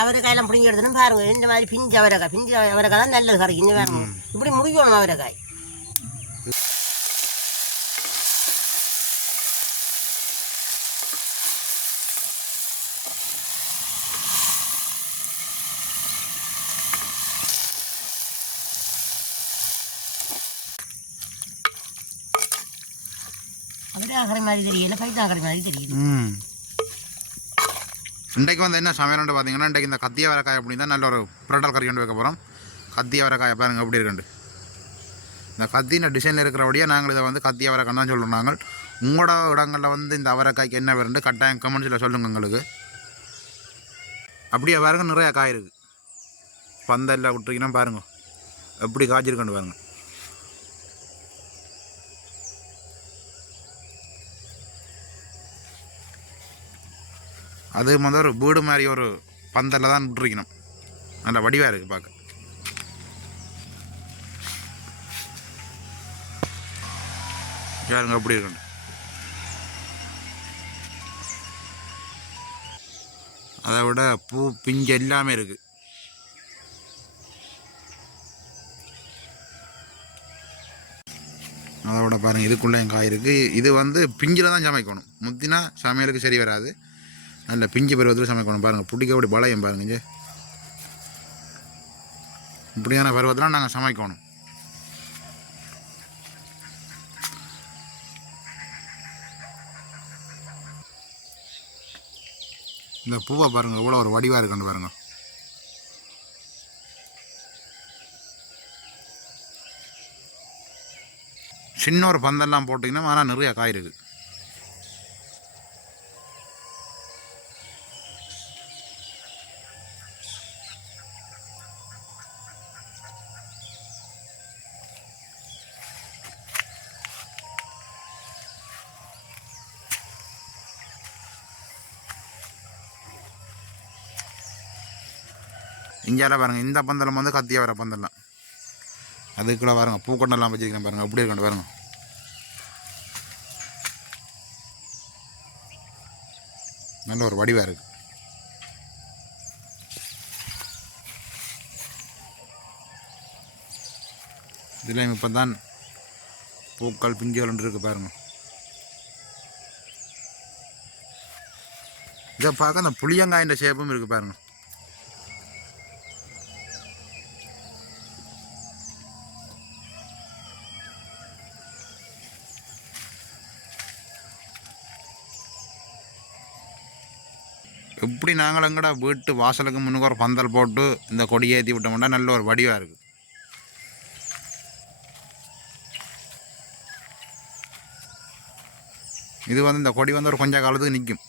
அவரைக்காயெல்லாம் பிடிங்கி எடுத்துன்னு பாருங்க இந்த மாதிரி பிஞ்சு அவரைக்காய் தான் நல்லது கறிக்குன்னு பாருங்க இப்படி முடிக்கணும் அவரைக்காய். அவரைக்காய் மாதிரி தெரியல, பைத்தாக்கறி மாதிரி தெரியுது. இன்றைக்கு வந்து என்ன சமையல்னு பார்த்தீங்கன்னா, இன்றைக்கு இந்த கத்திய அவரைக்காய் அப்படி தான் நல்ல ஒரு புரட்டல் கறி கொண்டு வைக்க போகிறோம். கத்திய அவரைக்காயை பாருங்கள் எப்படி இருக்குண்டு. இந்த கத்தின டிசைனில் இருக்கிறபடியே நாங்கள் இதை வந்து கத்திய அவரைக்காய் தான் சொல்கிறோம். நாங்கள் உங்களோட இடங்களில் வந்து இந்த அவரைக்காய்க்கு என்ன வேறு கட்டாயம் கமெண்ட்ஸில் சொல்லுங்கள் எங்களுக்கு. அப்படியே பாருங்க நிறையா காய் இருக்குது. பந்தெல்லாம் விட்டுருக்கீங்கன்னா பாருங்க எப்படி காய்ச்சிருக்கண்டு பாருங்க. அது முதல் ஒரு வீடு மாதிரி ஒரு பந்தலில் தான் விட்டுருக்கணும். நல்ல வடிவாக இருக்குது பார்க்க. யாருங்க அப்படி இருக்கணும். அதை விட பூ பிஞ்சு எல்லாமே இருக்குது. அதை விட பாருங்கள் இதுக்குள்ளே காய் இருக்குது. இது வந்து பிஞ்சில் தான் சமைக்கணும். முத்தினா சமையலுக்கு சரி வராது. நல்ல பிஞ்சு பருவத்தில் சமைக்கணும். பாருங்கள் பிடிக்க அப்படி பழையம் பாருங்க. இங்கே இப்படியான பருவத்தில் நாங்கள் சமைக்கணும். இந்த பூவை பாருங்கள் இவ்வளோ ஒரு வடிவாக இருக்குன்னு பாருங்கள். சின்ன ஒரு பந்தெல்லாம் போட்டிங்கன்னா ஆனால் நிறையா காய் இருக்குது. இங்கேயால பாருங்கள் இந்த பந்தலம் வந்து கத்தியாக வர பந்தலாம். அதுக்குள்ளே பாருங்கள் பூக்கொண்டெல்லாம் வச்சுருக்கேன் பாருங்கள் எப்படி இருக்கணும் பாருங்கள். நல்ல ஒரு வடிவாக இருக்குது. இதில் இப்போ தான் பூக்கள் பிஞ்சுகள் இருக்குது பாருங்கள். இதை பார்க்க அந்த புளியங்காயின் ஷேப்பும் இருக்குது பாருங்கள். எப்படி நாங்கள் எங்கடா வீட்டு வாசலுக்கு முன்னுக்கு ஒரு பந்தல் போட்டு இந்த கொடி ஏற்றி விட்டோம்னா நல்ல ஒரு வடிவாக இருக்குது. இது வந்து இந்த கொடி வந்து ஒரு கொஞ்சம் காலத்துக்கு நிற்கும்.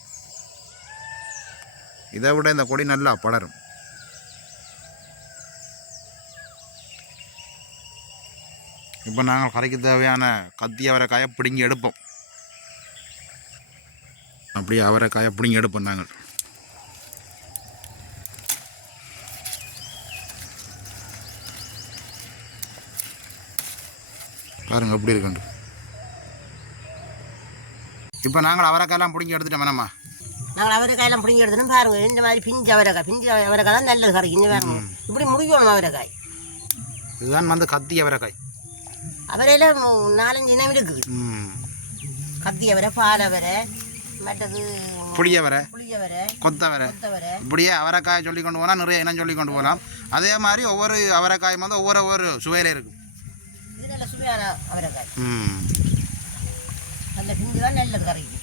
இதை விட இந்த கொடி நல்லா படரும். இப்போ நாங்கள் கரைக்கு தேவையான கத்தி அவரைக்காயை பிடுங்கி எடுப்போம். அப்படியே அவரைக்காயை பிடுங்கி எடுப்போம் நாங்கள். பாருங்கள் எப்படி இருக்குண்டு. இப்போ நாங்கள் அவரைக்காயெல்லாம் பிடிங்கி எடுத்துட்டோம். வேணாமா நாங்கள் அவரைக்காயெல்லாம் பிடிங்கி எடுத்துட்டோம். பாருங்கள் இந்த மாதிரி பிஞ்சு அவரைக்காய் தான் நல்லது கறிக்குன்னு பாருங்க இப்படி முடிக்கணும் அவரைக்காய். இதுதான் வந்து கத்தி அவரைக்காய். அவரையில் 4-5 இனம் இருக்குது. கத்தி அவரை, பால் அவரை, மற்றது புளியவரை, கொத்தவரை, இப்படியே அவரைக்காய் சொல்லி கொண்டு போனால் நிறைய இனம் சொல்லி கொண்டு போகலாம். அதே மாதிரி ஒவ்வொரு அவரைக்காயும் வந்து ஒவ்வொரு சுவையில் இருக்கும். நல்ல சுவையான அவரைக்காய். நல்ல பிஞ்சு தான் நல்லது கறிக்கு.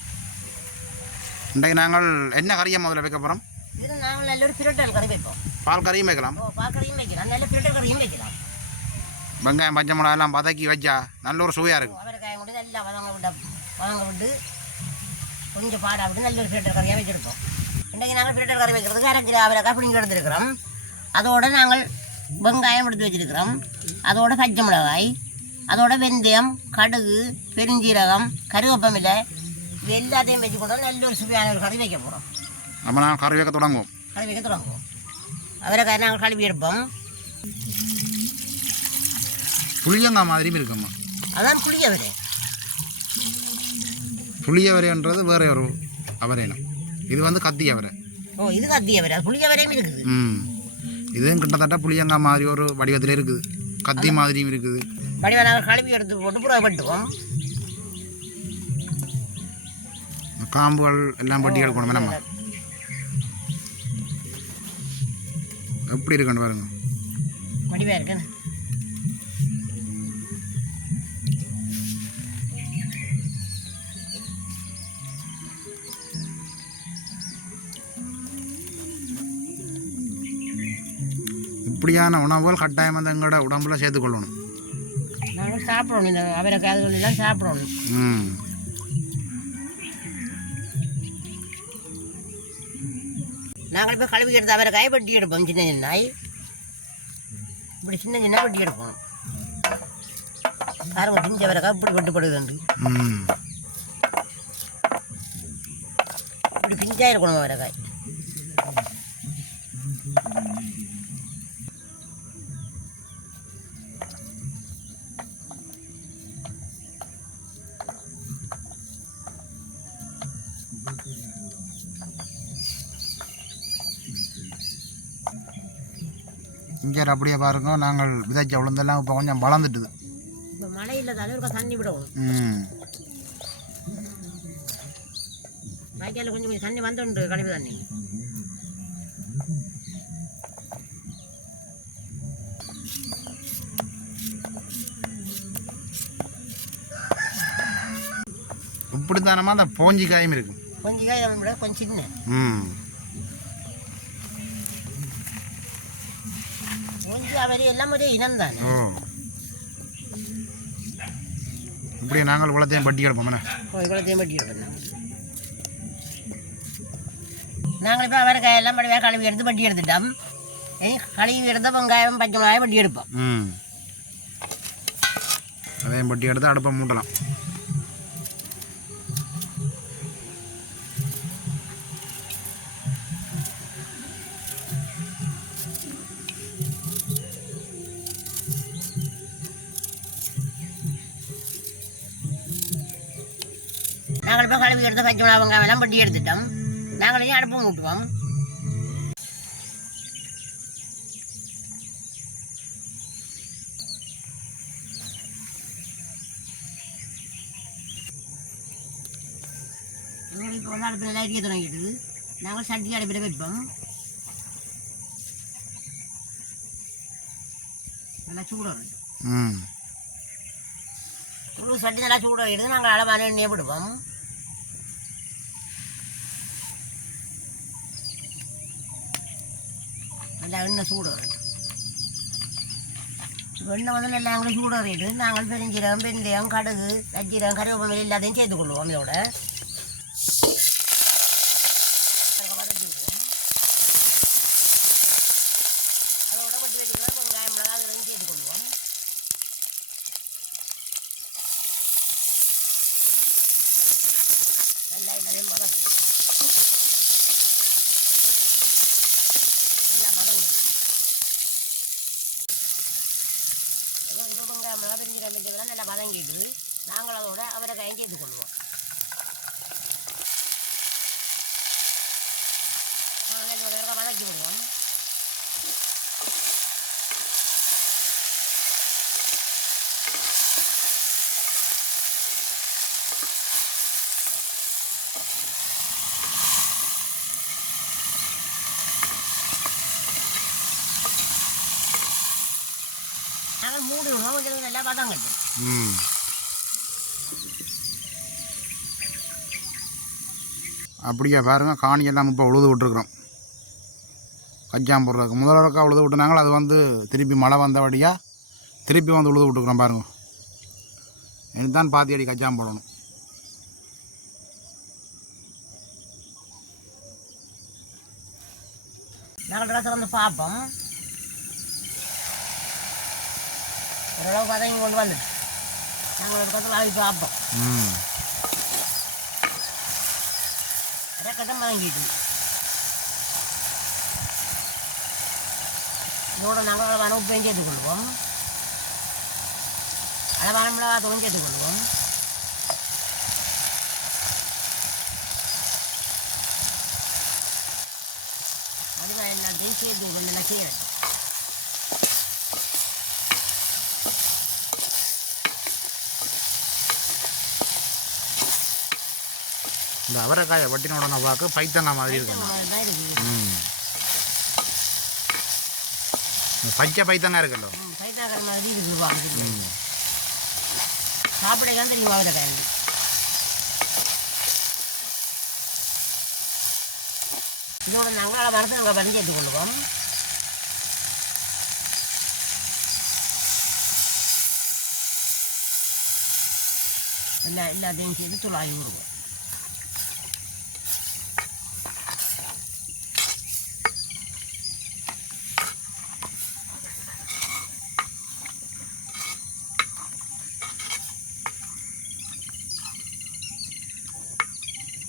இன்றைக்கு நாங்கள் என்ன கறியை முதல்ல வைக்க போகிறோம்? இது நாங்கள் நல்ல ஒரு பிரட்டல் கறி வைப்போம். பால் கறியும் வைக்கலாம். பால் கறியும் வைக்கலாம். நல்ல பிரட்டல் கறியும் வைக்கலாம். வெங்காயம் பச்சை மிளகா எல்லாம் பதக்கி வச்சா நல்ல ஒரு சுவையாக இருக்கும். அவரைக்காய் கூட நல்லா வதங்க விட்டு கொஞ்சம் பாடா விட்டு நல்ல ஒரு பிரட்டல் கறியாக வச்சுருக்கோம். இன்றைக்கு நாங்கள் பிரட்டல் கறி வைக்கிறதுக்கு 1/2 கிலோ அவரைக்காய் பிடிங்கி எடுத்துருக்கிறோம். அதோடு நாங்கள் வெங்காயம் எடுத்து வச்சுருக்கிறோம். அதோட பச்சை மிளகாய், அதோட வெந்தயம், கடுகு, பெருஞ்சீரகம், கருவேப்பமில்லை இது எல்லாத்தையும் வச்சு கூட நல்ல ஒரு சுவையான ஒரு கறி வைக்க போகிறோம். நம்ம நாங்கள் கறி வைக்க தொடங்குவோம். அவரைக்காய் நாங்கள் கழுவி எடுப்போம். புளியங்காய் மாதிரியும் இருக்குமா? அதான் புளியவரை. புளியவரைன்றது வேறு ஒரு அவரைனம். இது வந்து கத்தி அவரை. ஓ இது கத்தியவரை புளியவரையும் இருக்குது. இதுவும் கிட்டத்தட்ட புளியங்காய் மாதிரி ஒரு வடிவத்தில் இருக்குது, கத்தி மாதிரியும் இருக்குது. வடிவ நாங்கள் கழுவி எடுத்து போட்டு புறப்பட்டுவோம். காம்புகள் எல்லாம் பட்டி எடுக்கணும். நம்ம எப்படி இருக்குன்னு பாருங்க, வடிவா இருக்கு. இப்படியான உணவுகள் கட்டாயம் வந்து எங்களோட உடம்புல சேர்த்துக்கொள்ளணும். நாங்கள் சாப்பிடணும், இந்த அவரைக்காய்கள் எல்லாம் சாப்பிடணும். நாங்கள் இப்போ கழுவி எடுத்து அவரைக்காய் வெட்டி எடுப்போம். சின்ன சின்னாய் இப்படி சின்ன சின்ன வெட்டி எடுப்போம். பாருங்க திஞ்ச அவரைக்காய் இப்படி வெட்டுப்படுது, இப்படி பிஞ்சாக இருக்கணும் அவரைக்காய். இங்கே அப்படியே பாருங்க, நாங்கள் விதைச்ச உளுந்தெல்லாம் இப்போ கொஞ்சம் வளர்ந்துட்டுது. இப்போ மழை இல்லாதாலும் இருக்க தண்ணி விடணும். வாய்க்காலில் கொஞ்சம் கொஞ்சம் தண்ணி வந்துண்டு, கழிவு தண்ணி. இப்படித்தானமா அந்த போஞ்சிக்காயும் இருக்கு. போஞ்சிக்காய் விட கொஞ்சம் சின்ன. போஞ்சி அவரை எல்லாம் ஒரே இனம் தானே. இப்படியே நாங்கள் இவ்வளோத்தையும் பட்டி எடுப்போம். இவ்வளோத்தையும் பட்டி எடுப்போம். நாங்கள் இப்போ அவரைக்காய் எல்லாம் படிவாக கழுவி எடுத்து பட்டி எடுத்துட்டோம். கழுவி எடுத்த வெங்காயம் பச்சை மிளகாய் பட்டி எடுப்போம். அதையும் பட்டி எடுத்து அடுப்பை மூட்டலாம். நாங்கள் இப்போ கழுவி எடுத்த பச்சை மிளகாய் வெங்காயம் எல்லாம் பட்டி எடுத்துட்டோம். நாங்கள் அடுப்பை மூட்டுவோம். இப்போ வந்து அடுப்பில் எல்லாம் எரிய தொடங்கிட்டு நாங்கள் சட்டி அடுப்பில் வைப்போம். நல்லா சூடாக ஒரு சட்டி நல்லா சூடாக எடுத்து நாங்கள் அளவான எண்ணெயை விடுவோம். நல்லா எண்ணெய் சூடாக எண்ணெய் வந்து நல்லா எங்களுக்கு சூடாகிட்டு நாங்கள் பெருஞ்சீரகம், வெந்தயம், கடுகு, நச்சீரகம், கருவேப்பிலை எல்லாத்தையும் சேர்த்துக்கொள்வோம். இதோட அதோட வட்டி வச்சுக்கலாம் வெங்காயம், மிளகாய் அதையும் சேர்த்துக்கொள்வோம். நல்லா இதையும் வதக்கு நல்லா வதங்கு. இப்போ வெங்காயம், மிளகாய், பெருஞ்சீரகம் வச்சதெல்லாம் நல்லா வதங்கிட்டு நாங்கள் அதோட அவரைக்காயும் சேர்த்துக்கொள்வோம். வதக்கி விடுவோம். நாங்கள் மூடிடுவோம். கொஞ்சம் நல்லா வதங்கட்டும். அப்படியே பாருங்க, காணியெல்லாம் இப்போ உழுது விட்டுருக்குறோம். கஞ்சாம் போடுறதுக்கு முதல்வரக்கா உழுது விட்டுனாங்களோ அது வந்து திருப்பி மழை வந்தபடியாக திருப்பி வந்து உழுது விட்டுருக்குறோம். பாருங்க, எனக்கு தான் பாத்தி அடி கஞ்சாம் போடணும். நாங்கள் ரசம் வந்து பார்ப்போம். ஓரளவு வதங்கி கொண்டு வந்துட்டு நாங்கள் ஒரு கட்டில் ஆகி பார்ப்போம். கட்டம் வாங்கிட்டு இதோட நாங்கள் அளவான உப்பையும் சேர்த்துக்கொள்வோம். அளவான மிளகாத்தூளும் சேர்த்துக்கொள்வோம். எல்லாத்தையும் சேர்த்து நல்லா செய்யணும். இந்த அவரைக்காயை வட்டின உடனே பார்க்க பைத்தங்காய் மாதிரி இருக்கும். தான் இருக்குது. பச்சை பைத்தங்காய் இருக்குல்ல, பைத்தாக்காய் மாதிரி இருக்குது. சாப்பிடலாம் தெரியும் அவரைக்காய். இதோட நாங்கள் மரத்தை நாங்கள் பண்ணி சேர்த்து கொள்ளுவோம். எல்லாத்தையும் சேர்த்து துளாகி விடுவோம்.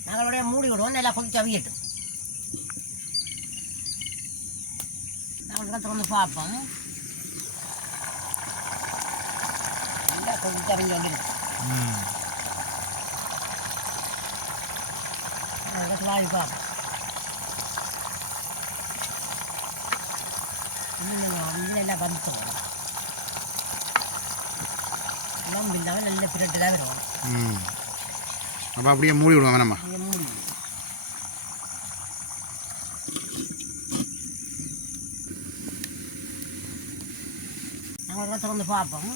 நாங்களுடைய மூடி விடுவோம். நல்லா கொதிச்சு அவியட்டும். நாங்கள் திறந்து பார்ப்போம். நல்லா கொதிச்சு அவிஞ்சு வந்துடும். வாங்கி பார்ப்போம். எல்லாம் வந்துடும். எல்லாம் இல்லாமல் நல்ல பிரட்டு தான் வரும். அப்போ அப்படியே மூடி விடுவோம் வேணாமா? மூடி நாங்கள் திறந்து பார்ப்போம்.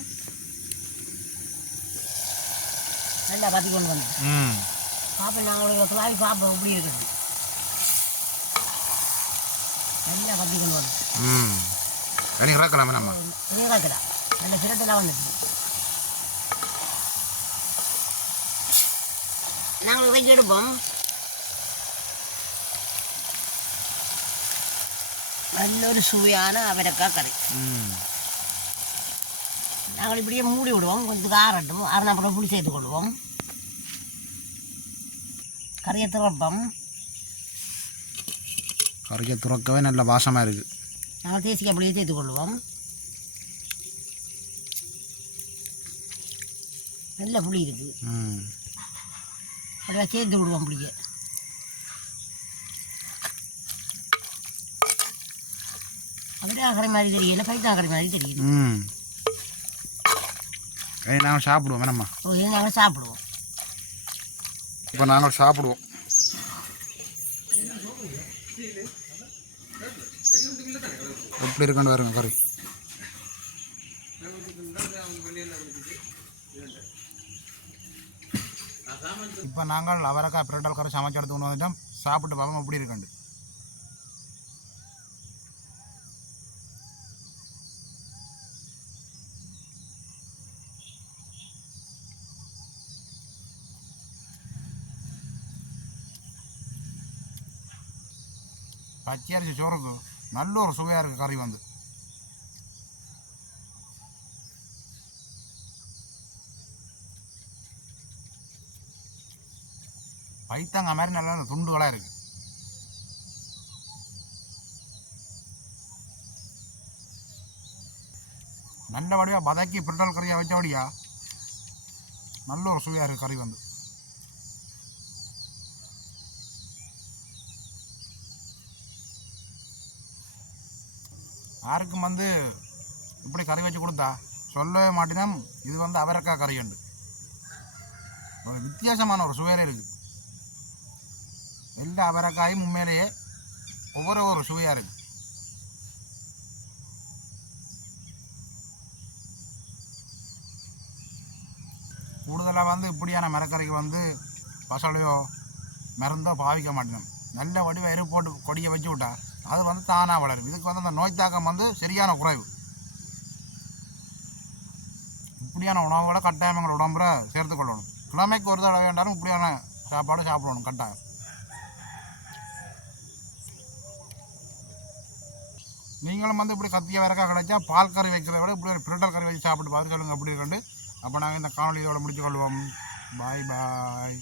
நல்லா பற்றி கொண்டு வந்தோம். பார்ப்போம். நாங்கள் துளாவி பார்ப்போம் எப்படி இருக்குது. நல்லா பற்றி கொண்டு வந்தோம். கனி இறக்கலாம் வேணாமா? இறக்கலாம். நல்ல பிரட்டெல்லாம் வந்துச்சு. நாங்கள் இறக்கி எடுப்போம். நல்ல ஒரு சுவையான அவரைக்காய் கறி. நாங்கள் இப்படியே மூடி விடுவோம். கொஞ்சம் ஆறட்டும். ஆறுனா அப்புறம் புளி சேர்த்து கொள்வோம். கறியை திறப்போம். கறியை துறக்கவே நல்ல வாசமாக இருக்குது. நாங்கள் தேசிக்காய் புளியை சேர்த்து கொள்வோம். நல்ல புளி இருக்குது. அப்படியே சேர்த்து விடுவோம் புளியை. அப்படியே கறி மாதிரி தெரியல, பைத்தான் கறி மாதிரி தெரியுது. நாங்கள் சாப்பிடுவோம் வேணாம்மா? ஓ, நாங்கள் சாப்பிடுவோம். இப்போ நாங்கள் சாப்பிடுவோம். எப்படி இருக்குன்னு பாருங்க கறி. இப்போ நாங்கள் அவரைக்காய் பிரட்டல் கறி சமைச்சு எடுத்து கொண்டு வந்துட்டோம். சாப்பிட்டு பார்ப்போம் எப்படி இருக்குண்டு. பச்சை அரிசி சோறுக்கு நல்ல ஒரு சுவையாக இருக்குது கறி வந்து. பைத்தங்காய் மாதிரி நல்ல துண்டுகளாக இருக்குது. நல்லபடியாக வதக்கி பிரட்டல் கறியாக வச்சபடியா நல்ல ஒரு சுவையாக இருக்குது கறி வந்து. யாருக்கும் வந்து இப்படி கறி வச்சு கொடுத்தா சொல்லவே மாட்டேன். இது வந்து அவரைக்காய் கறி உண்டு. ஒரு வித்தியாசமான ஒரு சுவையில் இருக்குது. எல்லா அவரைக்காயும் உண்மையிலேயே ஒவ்வொரு சுவையாக இருக்குது. கூடுதலாக வந்து இப்படியான மரக்கறிக்கு வந்து பசலையோ மருந்தோ பாவிக்க மாட்டேன். நல்ல வடிவ எரு போட்டு கொடியை வச்சு விட்டா அது வந்து தானாக வளரும். இதுக்கு வந்து அந்த நோய் தாக்கம் வந்து சரியான குறைவு. இப்படியான உணவுகளை கட்டாயம் எங்கள் உடம்புல சேர்த்துக்கொள்ளணும். கிழமைக்கு ஒரு தடவை வேண்டாலும் இப்படியான சாப்பாடு சாப்பிடணும் கட்டாயம். நீங்களும் வந்து இப்படி கத்திய வரக்காய் கிடைச்சா பால் கறி வைக்கிறத விட இப்படி ஒரு பிரட்டல் கறி வச்சு சாப்பிட்டு பார்த்து சொல்லுங்கள் எப்படி இருக்குண்டு. அப்போ நாங்கள் இந்த காணொலியோட முடிச்சு கொள்வோம். பாய் பாய்.